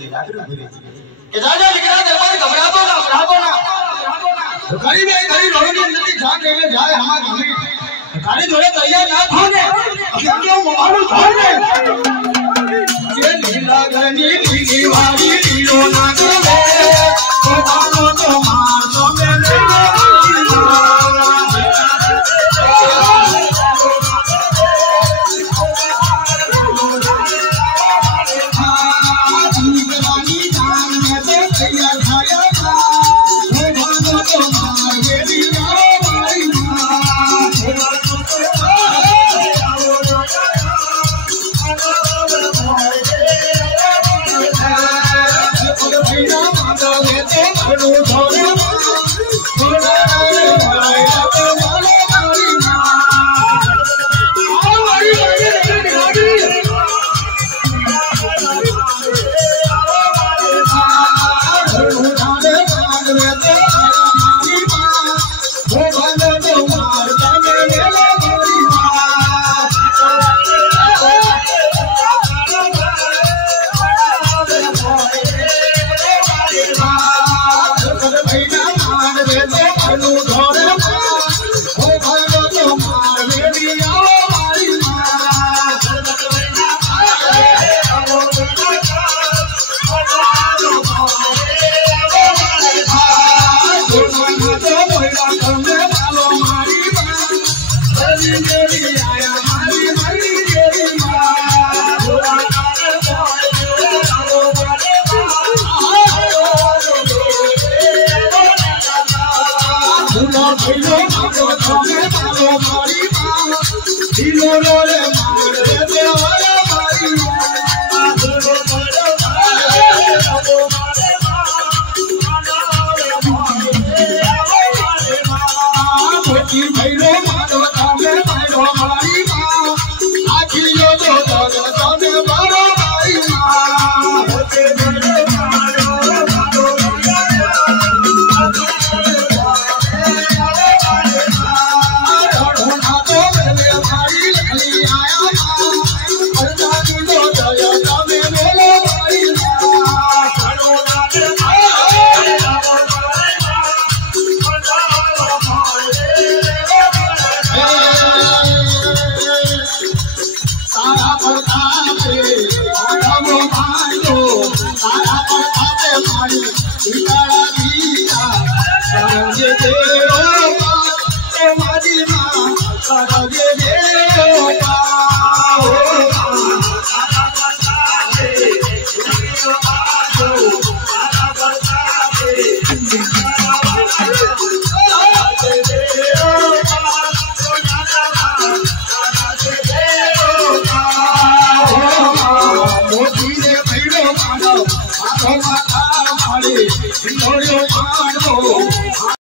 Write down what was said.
के जागरूक हुए के राजा लिखना दरबार घबराबो ना गरीब है गरीब लोगों के अंदर जाग लेने जाए हमारे हमें तारे जोड़े तैयार ना थाने अब क्यों मोबाइल थाने ये नीला गनी नीली वाली नीलो ना करे तो बालो तो मार दो मेरे Oh,